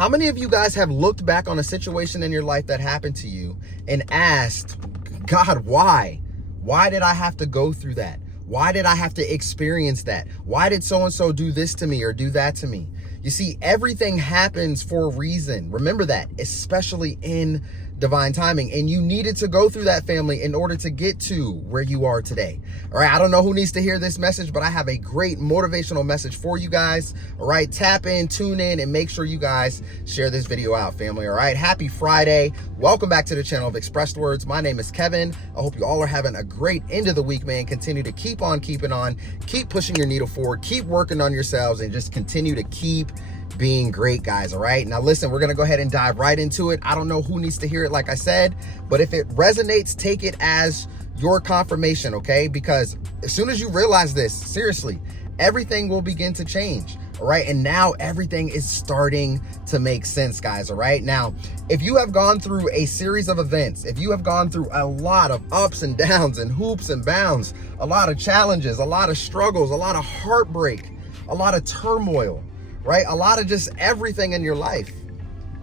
How many of you guys have looked back on a situation in your life that happened to you and asked, God, why? Why did I have to go through that? Why did I have to experience that? Why did so-and-so do this to me or do that to me? You see, everything happens for a reason. Remember that, especially in divine timing. And you needed to go through that, family, in order to get to where you are today. All right, I don't know who needs to hear this message, but I have a great motivational message for you guys. All right, tap in, tune in, and make sure you guys share this video out, family. All right, happy Friday. Welcome back to the channel of ExpressedWordz. My name is Kevin. I hope you all are having a great end of the week, man. Continue to keep on keeping on, keep pushing your needle forward, keep working on yourselves, and just continue to keep being great, guys. All right, now listen, we're gonna go ahead and dive right into it. I don't know who needs to hear it, like I said, but if it resonates, take it as your confirmation, okay? Because as soon as you realize this, seriously, everything will begin to change. All right, and now everything is starting to make sense, guys. All right, now if you have gone through a series of events, if you have gone through a lot of ups and downs and hoops and bounds, a lot of challenges, a lot of struggles, a lot of heartbreak, a lot of turmoil, right? A lot of just everything in your life.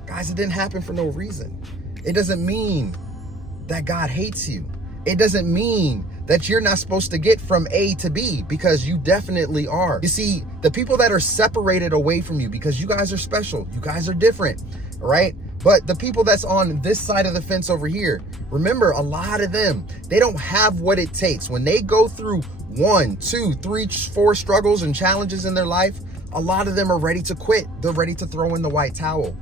Guys, it didn't happen for no reason. It doesn't mean that God hates you. It doesn't mean that you're not supposed to get from A to B, because you definitely are. You see, the people that are separated away from you, because you guys are special, you guys are different, all right? But the people that's on this side of the fence over here, remember, a lot of them, they don't have what it takes. When they go through 1, 2, 3, 4 struggles and challenges in their life, a lot of them are ready to quit. They're ready to throw in the white towel.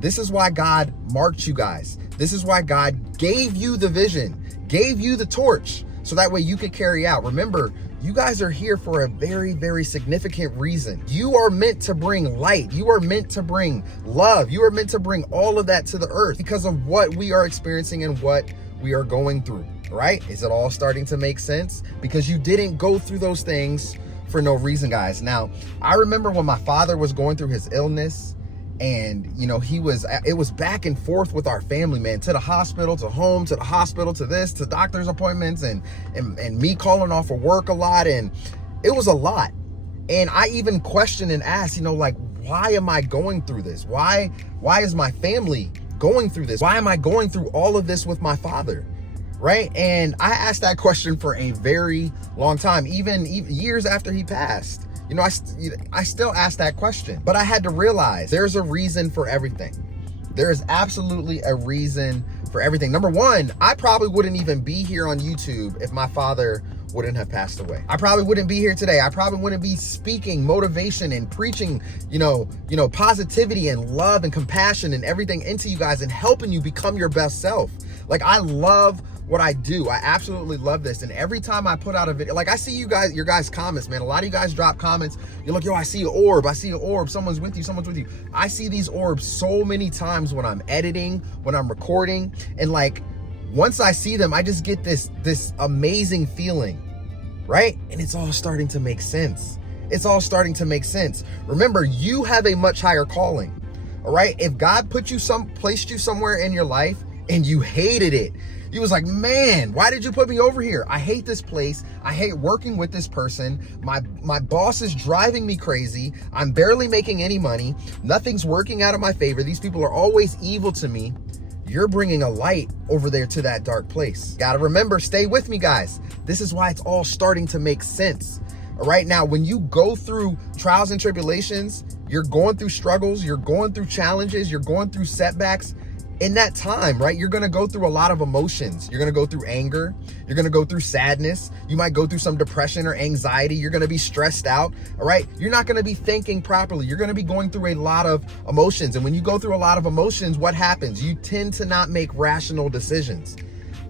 This is why God marked you guys. This is why God gave you the vision, gave you the torch, so that way you could carry out. Remember, you guys are here for a very, very significant reason. You are meant to bring light. You are meant to bring love. You are meant to bring all of that to the earth because of what we are experiencing and what we are going through, right? Is it all starting to make sense? Because you didn't go through those things for no reason, guys. Now, I remember when my father was going through his illness, and you know, it was back and forth with our family, man, to the hospital, to home, to the hospital, to this, to doctor's appointments, and me calling off of work a lot, and it was a lot. And I even questioned and asked, you know, like, why am I going through this? Why is my family going through this? Why am I going through all of this with my father? Right? And I asked that question for a very long time, even years after he passed. You know, I still ask that question, but I had to realize there's a reason for everything. There is absolutely a reason for everything. Number one, I probably wouldn't even be here on YouTube if my father wouldn't have passed away. I probably wouldn't be here today. I probably wouldn't be speaking motivation and preaching, you know, positivity and love and compassion and everything into you guys and helping you become your best self. Like, I love what I do. I absolutely love this. And every time I put out a video, like, I see your guys' comments, man. A lot of you guys drop comments. You're like, yo, I see an orb. I see an orb. Someone's with you. Someone's with you. I see these orbs so many times when I'm editing, when I'm recording. And like, once I see them, I just get this amazing feeling, right? And it's all starting to make sense. It's all starting to make sense. Remember, you have a much higher calling. All right. If God placed you somewhere in your life and you hated it, you was like, man, why did you put me over here? I hate this place. I hate working with this person. My boss is driving me crazy. I'm barely making any money. Nothing's working out of my favor. These people are always evil to me. You're bringing a light over there to that dark place. Gotta remember, stay with me, guys. This is why it's all starting to make sense. All right, now, when you go through trials and tribulations, you're going through struggles, you're going through challenges, you're going through setbacks. In that time, right, you're going to go through a lot of emotions. You're going to go through anger. You're going to go through sadness. You might go through some depression or anxiety. You're going to be stressed out. All right. You're not going to be thinking properly. You're going to be going through a lot of emotions. And when you go through a lot of emotions, what happens? You tend to not make rational decisions.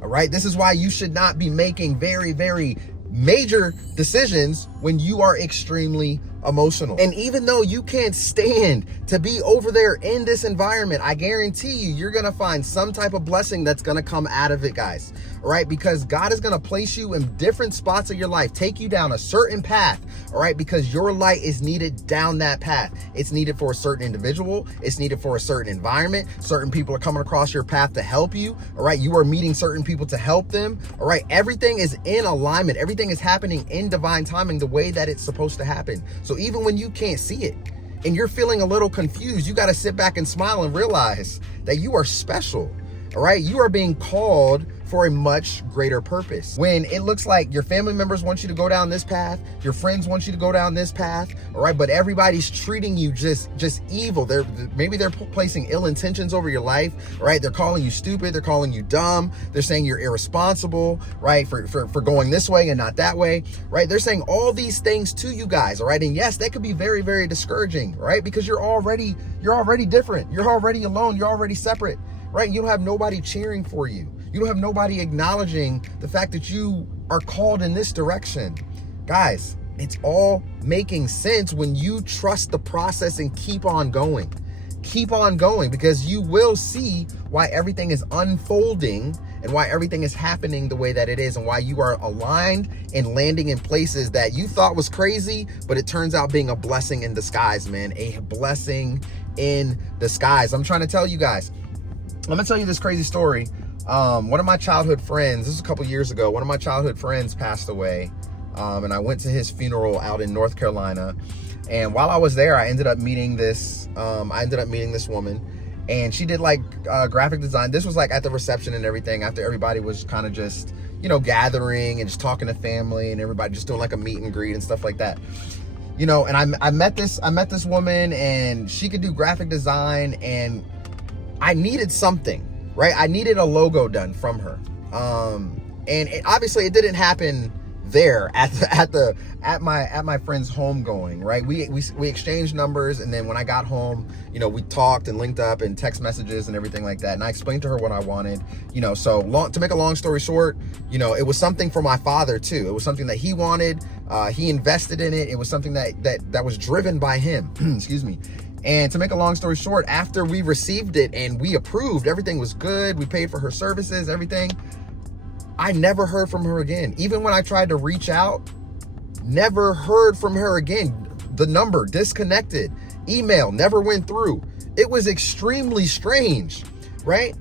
All right. This is why you should not be making very, very major decisions when you are extremely emotional. And even though you can't stand to be over there in this environment, I guarantee you're going to find some type of blessing that's going to come out of it, guys. All right, because God is going to place you in different spots of your life, take you down a certain path. All right, because your light is needed down that path. It's needed for a certain individual. It's needed for a certain environment. Certain people are coming across your path to help you. All right, you are meeting certain people to help them. All right, everything is in alignment. Everything is happening in divine timing the way that it's supposed to happen. So even when you can't see it, and you're feeling a little confused, you got to sit back and smile and realize that you are special. All right, you are being called for a much greater purpose. When it looks like your family members want you to go down this path, your friends want you to go down this path, all right, but everybody's treating you just evil. Maybe they're placing ill intentions over your life, right? They're calling you stupid, they're calling you dumb, they're saying you're irresponsible, right, for going this way and not that way, right? They're saying all these things to you guys, all right? And yes, that could be very, very discouraging, right? Because you're already different, you're already alone, you're already separate, right? You don't have nobody cheering for you. You don't have nobody acknowledging the fact that you are called in this direction. Guys, it's all making sense when you trust the process and keep on going. Keep on going, because you will see why everything is unfolding and why everything is happening the way that it is, and why you are aligned and landing in places that you thought was crazy, but it turns out being a blessing in disguise, man. A blessing in disguise. I'm trying to tell you guys. I'm gonna tell you this crazy story. One of my childhood friends, this is a couple years ago, one of my childhood friends passed away, and I went to his funeral out in North Carolina. And while I was there, I ended up meeting this woman, and she did like graphic design. This was like at the reception and everything, after everybody was kind of just, you know, gathering and just talking to family and everybody just doing like a meet and greet and stuff like that. You know, and I met this woman, and she could do graphic design, and I needed something. Right, I needed a logo done from her, and obviously it didn't happen there at my friend's homegoing. Right, we exchanged numbers, and then when I got home, you know, we talked and linked up and text messages and everything like that. And I explained to her what I wanted. You know, to make a long story short, you know, it was something for my father too. It was something that he wanted. He invested in it. It was something that was driven by him. Excuse me. And to make a long story short, after we received it and we approved, everything was good. We paid for her services, everything. I never heard from her again. Even when I tried to reach out, never heard from her again. The number disconnected, email never went through. It was extremely strange, right?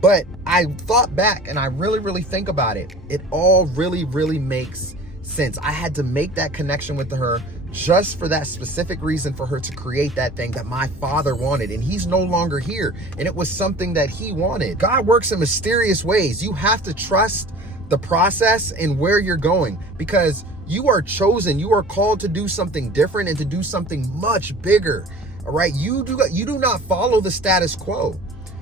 But I thought back and I really think about it. It all really makes sense. I had to make that connection with her just for that specific reason, for her to create that thing that my father wanted, and he's no longer here, and it was something that he wanted. God works in mysterious ways. You have to trust the process and where you're going, because you are chosen, you are called to do something different and to do something much bigger. All right, you do not follow the status quo.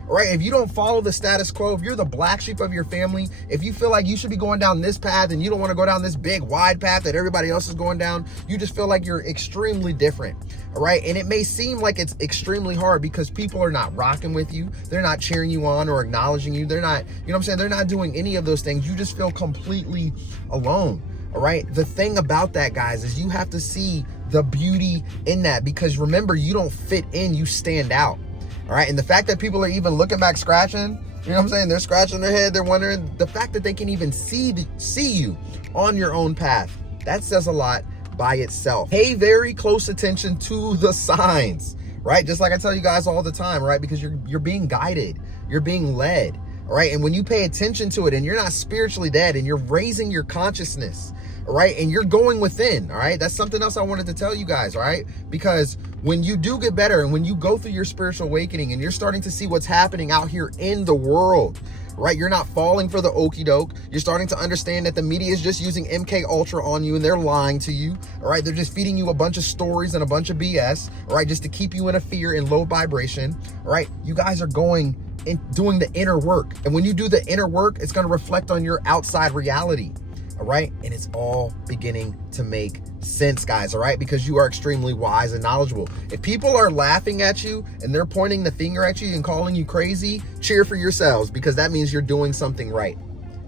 All right, if you don't follow the status quo, if you're the black sheep of your family, if you feel like you should be going down this path and you don't want to go down this big wide path that everybody else is going down, you just feel like you're extremely different. All right, and it may seem like it's extremely hard because people are not rocking with you, they're not cheering you on or acknowledging you, they're not, you know what I'm saying, they're not doing any of those things. You just feel completely alone. All right, the thing about that, guys, is you have to see the beauty in that, because remember, you don't fit in, you stand out. All right, and the fact that people are even looking back, scratching, you know what I'm saying? They're scratching their head, they're wondering, the fact that they can even see you on your own path, that says a lot by itself. Pay very close attention to the signs, right? Just like I tell you guys all the time, right? Because you're being guided, you're being led, all right? And when you pay attention to it and you're not spiritually dead and you're raising your consciousness, all right, and you're going within, all right? That's something else I wanted to tell you guys, all right? Because when you do get better and when you go through your spiritual awakening and you're starting to see what's happening out here in the world, right? You're not falling for the okie doke. You're starting to understand that the media is just using MK Ultra on you and they're lying to you, all right? They're just feeding you a bunch of stories and a bunch of BS, all right? Just to keep you in a fear and low vibration, all right? You guys are going and doing the inner work. And when you do the inner work, it's going to reflect on your outside reality. All right, and it's all beginning to make sense, guys, all right, because you are extremely wise and knowledgeable. If people are laughing at you and they're pointing the finger at you and calling you crazy, cheer for yourselves, because that means you're doing something right.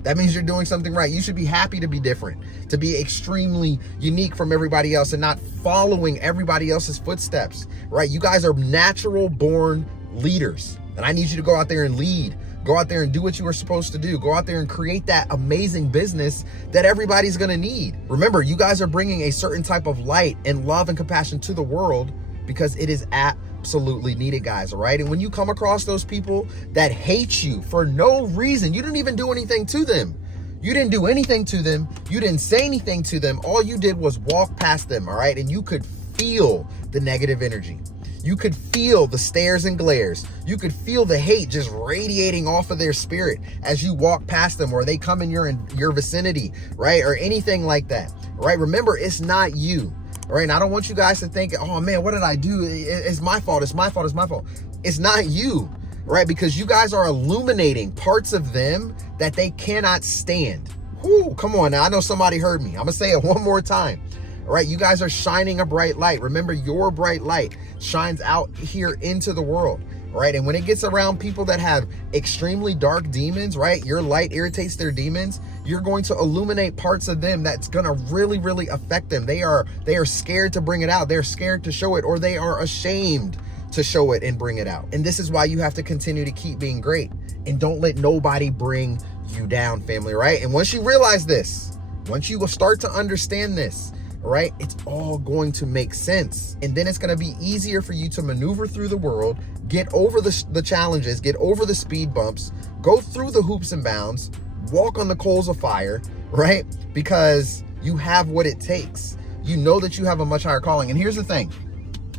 That means you're doing something right. You should be happy to be different, to be extremely unique from everybody else and not following everybody else's footsteps, right? You guys are natural born leaders, and I need you to go out there and lead. Go out there and do what you are supposed to do. Go out there and create that amazing business that everybody's going to need. Remember, you guys are bringing a certain type of light and love and compassion to the world because it is absolutely needed, guys. All right. And when you come across those people that hate you for no reason, you didn't even do anything to them. You didn't do anything to them. You didn't say anything to them. All you did was walk past them. All right. And you could feel the negative energy. You could feel the stares and glares. You could feel the hate just radiating off of their spirit as you walk past them, or they come in your vicinity, right? Or anything like that, right? Remember, it's not you, right? And I don't want you guys to think, oh man, what did I do? It's my fault. It's my fault. It's my fault. It's not you, right? Because you guys are illuminating parts of them that they cannot stand. Whoo, come on now. I know somebody heard me. I'm gonna say it one more time. All right, you guys are shining a bright light. Remember, your bright light shines out here into the world, right? And when it gets around people that have extremely dark demons, right? Your light irritates their demons. You're going to illuminate parts of them that's gonna really, really affect them. They are scared to bring it out. They're scared to show it, or they are ashamed to show it and bring it out. And this is why you have to continue to keep being great, and don't let nobody bring you down, family, right? And once you realize this, once you will start to understand this, right, it's all going to make sense. And then it's going to be easier for you to maneuver through the world, get over the challenges, get over the speed bumps, go through the hoops and bounds, walk on the coals of fire, right? Because you have what it takes. You know that you have a much higher calling. And here's the thing.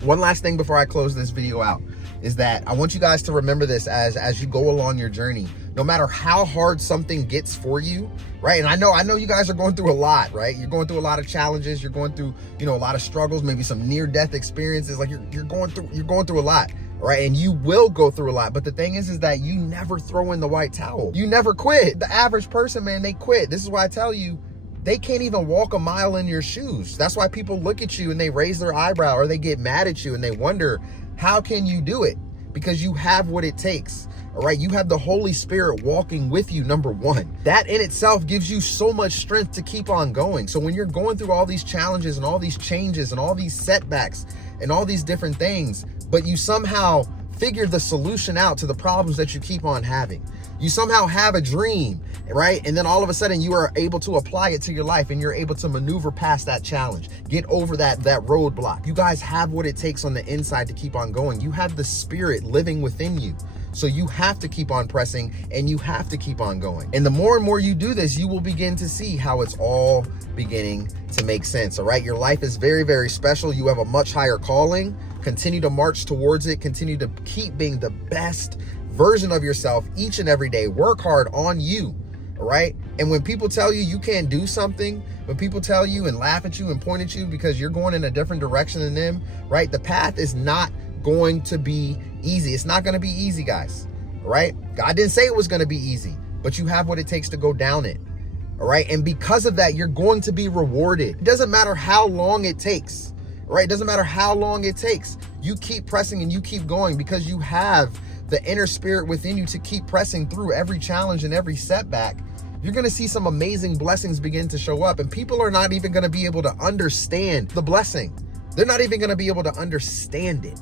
One last thing before I close this video out is that I want you guys to remember this as you go along your journey. No matter how hard something gets for you, right? And I know you guys are going through a lot, right? You're going through a lot of challenges. You're going through, a lot of struggles, maybe some near-death experiences. Like you're going through a lot, right? And you will go through a lot. But the thing is that you never throw in the white towel. You never quit. The average person, man, they quit. This is why I tell you, they can't even walk a mile in your shoes. That's why people look at you and they raise their eyebrow, or they get mad at you and they wonder, how can you do it? Because you have what it takes. All right, you have the Holy Spirit walking with you, number one. That in itself gives you so much strength to keep on going. So when you're going through all these challenges and all these changes and all these setbacks and all these different things, but you somehow figure the solution out to the problems that you keep on having. You somehow have a dream, right? And then all of a sudden you are able to apply it to your life, and you're able to maneuver past that challenge, get over that roadblock. You guys have what it takes on the inside to keep on going. You have the Spirit living within you. So you have to keep on pressing, and you have to keep on going. And the more and more you do this, you will begin to see how it's all beginning to make sense. All right. Your life is very, very special. You have a much higher calling. Continue to march towards it. Continue to keep being the best version of yourself each and every day. Work hard on you. All right. And when people tell you you can't do something, when people tell you and laugh at you and point at you because you're going in a different direction than them, right? The path is not going to be easy. It's not going to be easy, guys. All right. God didn't say it was going to be easy, but you have what it takes to go down it. All right. And because of that, you're going to be rewarded. It doesn't matter how long it takes, right? It doesn't matter how long it takes. You keep pressing and you keep going, because you have the inner spirit within you to keep pressing through every challenge and every setback. You're going to see some amazing blessings begin to show up, and people are not even going to be able to understand the blessing. They're not even going to be able to understand it.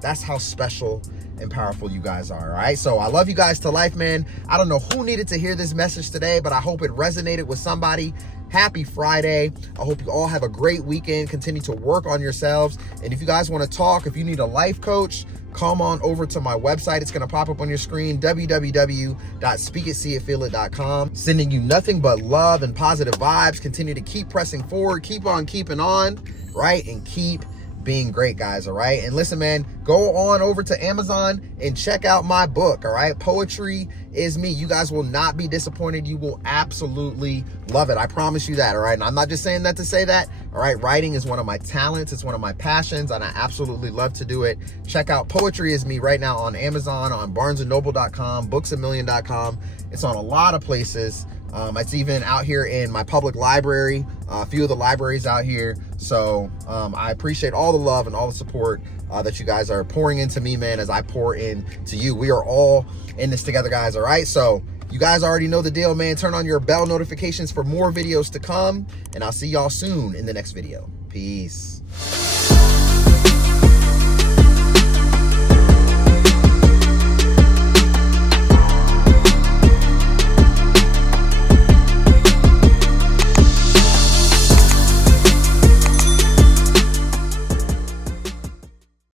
That's how special and powerful you guys are. All right. So I love you guys to life, man. I don't know who needed to hear this message today, but I hope it resonated with somebody. Happy Friday. I hope you all have a great weekend. Continue to work on yourselves. And if you guys want to talk, if you need a life coach, come on over to my website. It's going to pop up on your screen, www.speakitseeitfeelit.com. Sending you nothing but love and positive vibes. Continue to keep pressing forward, keep on keeping on, right? And keep being great, guys. All right. And listen, man, go on over to Amazon and check out my book. All right. Poetry is Me. You guys will not be disappointed. You will absolutely love it. I promise you that. All right. And I'm not just saying that to say that. All right. Writing is one of my talents. It's one of my passions, and I absolutely love to do it. Check out Poetry is Me right now on Amazon, on barnesandnoble.com, booksamillion.com. It's on a lot of places. It's even out here in my public library, a few of the libraries out here. So I appreciate all the love and all the support that you guys are pouring into me, man, as I pour into you. We are all in this together, guys. All right. So you guys already know the deal, man. Turn on your bell notifications for more videos to come, and I'll see y'all soon in the next video. Peace.